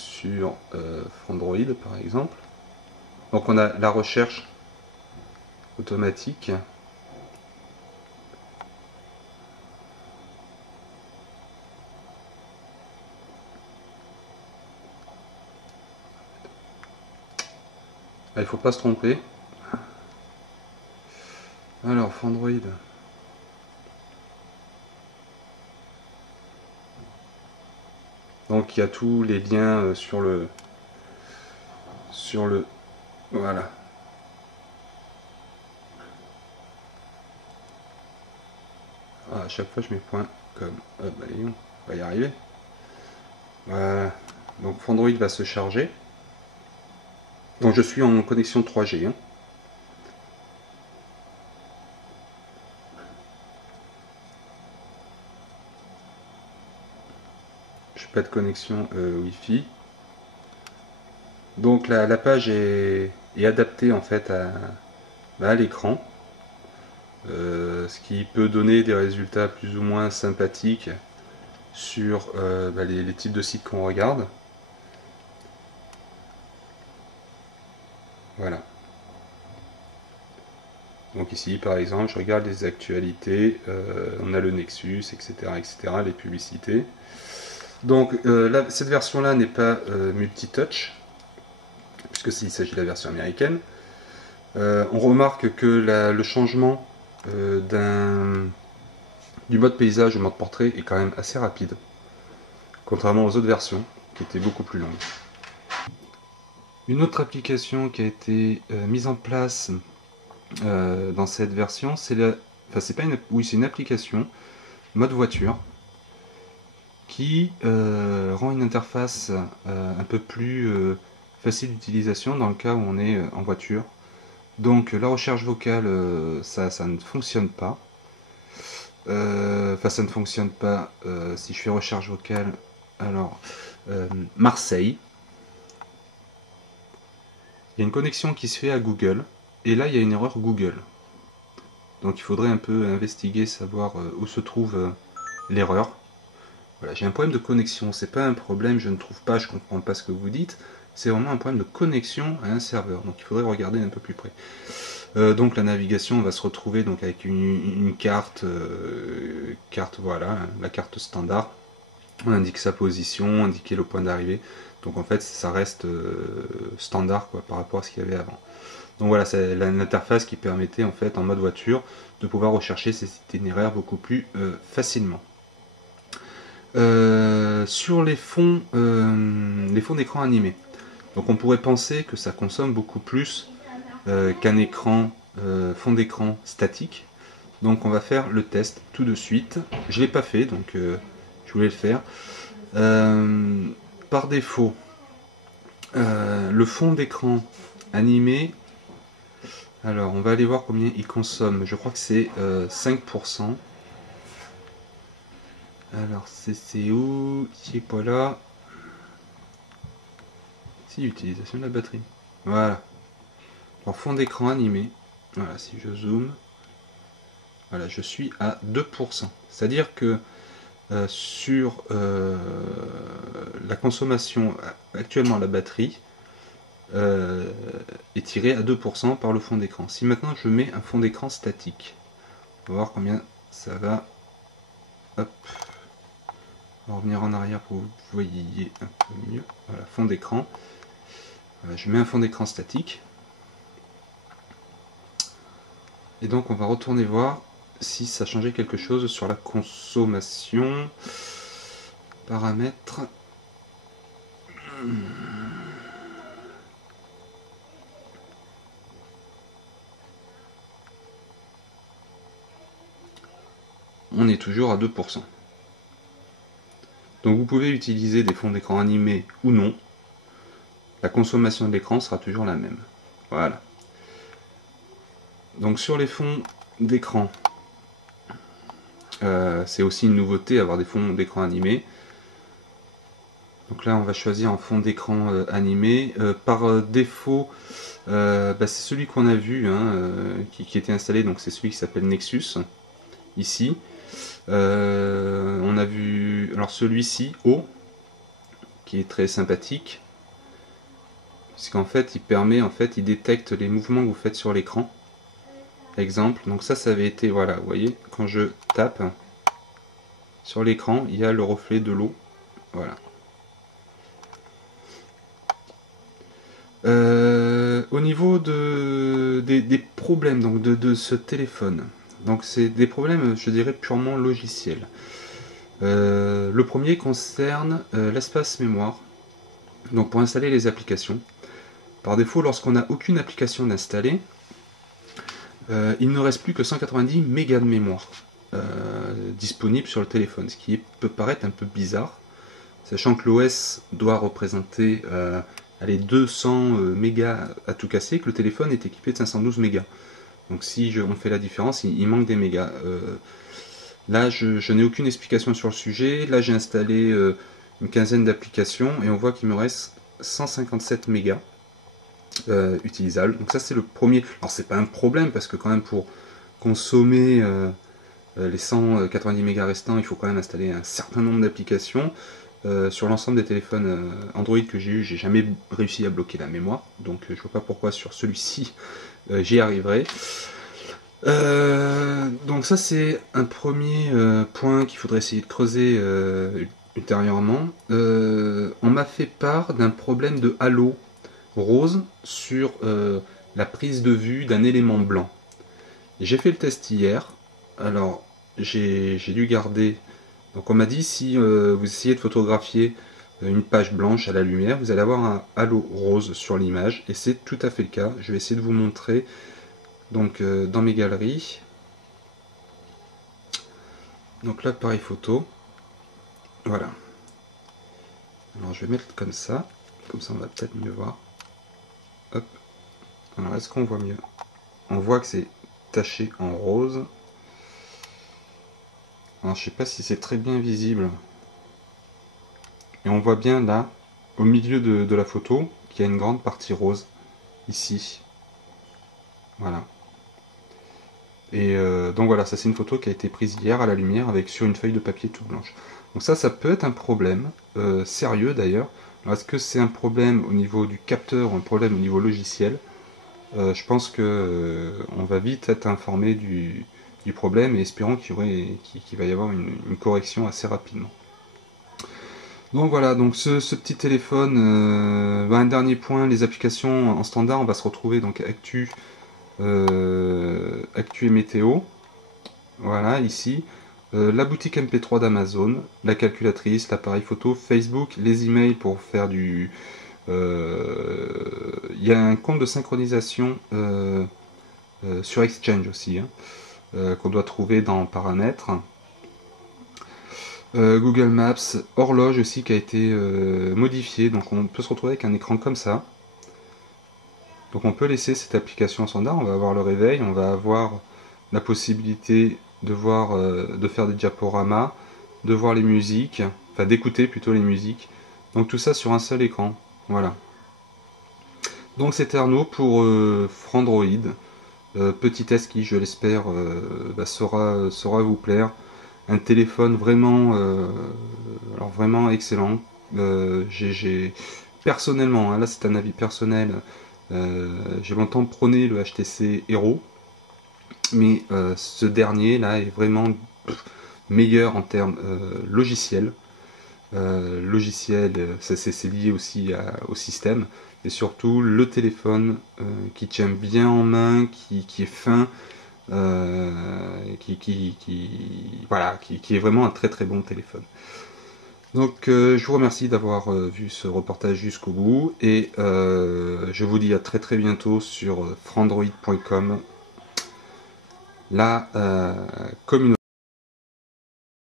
sur Android par exemple. Donc on a la recherche automatique. Ah, il faut pas se tromper. Alors Android. Donc il y a tous les liens sur le voilà. Ah, à chaque fois je mets point comme. Ah, bah, on va y arriver. Voilà. Donc Android va se charger. Donc je suis en connexion 3G. Hein. Je n'ai pas de connexion Wi-Fi. Donc la page est adaptée en fait à l'écran. Ce qui peut donner des résultats plus ou moins sympathiques sur les types de sites qu'on regarde. Voilà. Donc ici par exemple je regarde les actualités, on a le Nexus, etc., etc., les publicités. Donc cette version là n'est pas multitouch, puisque il s'agit de la version américaine. On remarque que le changement du mode paysage au mode portrait est quand même assez rapide, contrairement aux autres versions qui étaient beaucoup plus longues. Une autre application qui a été mise en place dans cette version, c'est c'est une application mode voiture qui rend une interface un peu plus facile d'utilisation dans le cas où on est en voiture. Donc la recherche vocale, ça ne fonctionne pas. Enfin, ça ne fonctionne pas si je fais recherche vocale. Alors, Marseille. Il y a une connexion qui se fait à Google. Et là, il y a une erreur Google. Donc il faudrait un peu investiguer, savoir où se trouve l'erreur. Voilà, j'ai un problème de connexion. C'est pas un problème, je ne trouve pas, je comprends pas ce que vous dites. C'est vraiment un problème de connexion à un serveur. Donc il faudrait regarder un peu plus près. Donc la navigation va se retrouver donc avec une carte, voilà, la carte standard. On indique sa position, indiquer le point d'arrivée. Donc en fait ça reste standard quoi, par rapport à ce qu'il y avait avant. Donc voilà, c'est l'interface qui permettait en fait en mode voiture de pouvoir rechercher ces itinéraires beaucoup plus facilement. Sur les fonds d'écran animés. Donc on pourrait penser que ça consomme beaucoup plus qu'un écran fond d'écran statique. Donc on va faire le test tout de suite. Je ne l'ai pas fait, donc je voulais le faire. Par défaut, le fond d'écran animé, alors on va aller voir combien il consomme. Je crois que c'est 5%. Alors c'est où? C'est pas là. Si, utilisation de la batterie. Voilà. Alors fond d'écran animé. Voilà, si je zoome. Voilà, je suis à 2%. C'est-à-dire que sur la consommation actuellement la batterie est tirée à 2% par le fond d'écran. Si maintenant je mets un fond d'écran statique, on va voir combien ça va. Hop. On va revenir en arrière pour que vous voyez un peu mieux. Voilà, fond d'écran. Voilà, je mets un fond d'écran statique. Et donc on va retourner voir si ça changeait quelque chose sur la consommation. Paramètres. On est toujours à 2%. Donc vous pouvez utiliser des fonds d'écran animés ou non. La consommation de l'écran sera toujours la même. Voilà. Donc sur les fonds d'écran, c'est aussi une nouveauté avoir des fonds d'écran animés. Donc là on va choisir un fond d'écran animé. Par défaut, c'est celui qu'on a vu, hein, qui était installé, donc c'est celui qui s'appelle Nexus, ici. On a vu alors celui-ci, O, qui est très sympathique, puisqu'en fait il permet, il détecte les mouvements que vous faites sur l'écran. Exemple, donc ça avait été, voilà, vous voyez, quand je tape sur l'écran, il y a le reflet de l'eau, voilà. Au niveau des problèmes donc de ce téléphone, donc c'est des problèmes, je dirais, purement logiciels. Le premier concerne l'espace mémoire. Donc pour installer les applications, par défaut, lorsqu'on n'a aucune application d'installer, il ne reste plus que 190 mégas de mémoire disponible sur le téléphone, ce qui peut paraître un peu bizarre, sachant que l'OS doit représenter 200 mégas à tout casser, que le téléphone est équipé de 512 mégas. Donc si on fait la différence, il manque des mégas. Là, je n'ai aucune explication sur le sujet. Là, j'ai installé une quinzaine d'applications et on voit qu'il me reste 157 mégas utilisables. Donc ça, c'est le premier. Alors, c'est pas un problème parce que quand même pour consommer les 190 mégas restants, il faut quand même installer un certain nombre d'applications. Sur l'ensemble des téléphones Android que j'ai eu, j'ai jamais réussi à bloquer la mémoire. Donc, je vois pas pourquoi sur celui-ci j'y arriverai. Donc ça c'est un premier point qu'il faudrait essayer de creuser ultérieurement. On m'a fait part d'un problème de halo rose sur la prise de vue d'un élément blanc. J'ai fait le test hier, alors j'ai dû garder, donc on m'a dit si vous essayez de photographier une page blanche à la lumière, vous allez avoir un halo rose sur l'image, et c'est tout à fait le cas. Je vais essayer de vous montrer. Donc dans mes galeries, donc l'appareil photo, voilà. Alors je vais mettre comme ça on va peut-être mieux voir. Hop. Alors est-ce qu'on voit mieux? On voit que c'est taché en rose. Alors je sais pas si c'est très bien visible. Et on voit bien là, au milieu de la photo, qu'il y a une grande partie rose, ici. Voilà. Et donc voilà, ça c'est une photo qui a été prise hier à la lumière avec sur une feuille de papier toute blanche. Donc ça peut être un problème, sérieux d'ailleurs. Alors est-ce que c'est un problème au niveau du capteur ou un problème au niveau logiciel? Je pense que on va vite être informé du problème et espérons qu'il va y avoir une correction assez rapidement. Donc voilà, donc ce petit téléphone, un dernier point, les applications en standard, on va se retrouver donc Actu et Météo, voilà ici, la boutique MP3 d'Amazon, la calculatrice, l'appareil photo, Facebook, les emails pour faire du... Il y a un compte de synchronisation sur Exchange aussi, hein, qu'on doit trouver dans paramètres. Google Maps, horloge aussi qui a été modifiée, donc on peut se retrouver avec un écran comme ça. Donc on peut laisser cette application en standard, on va avoir le réveil, on va avoir la possibilité de voir, de faire des diaporamas, de voir les musiques, enfin d'écouter plutôt les musiques. Donc tout ça sur un seul écran, voilà. Donc c'était Arnaud pour Frandroid, petit test qui je l'espère saura vous plaire. Un téléphone vraiment, alors vraiment excellent. Personnellement, hein, là c'est un avis personnel, j'ai longtemps prôné le HTC Hero, mais ce dernier là est vraiment meilleur en termes logiciels. C'est lié aussi au système, et surtout le téléphone qui tient bien en main, qui est fin, qui est vraiment un très très bon téléphone. Donc je vous remercie d'avoir vu ce reportage jusqu'au bout, et je vous dis à très très bientôt sur frandroid.com, la communauté.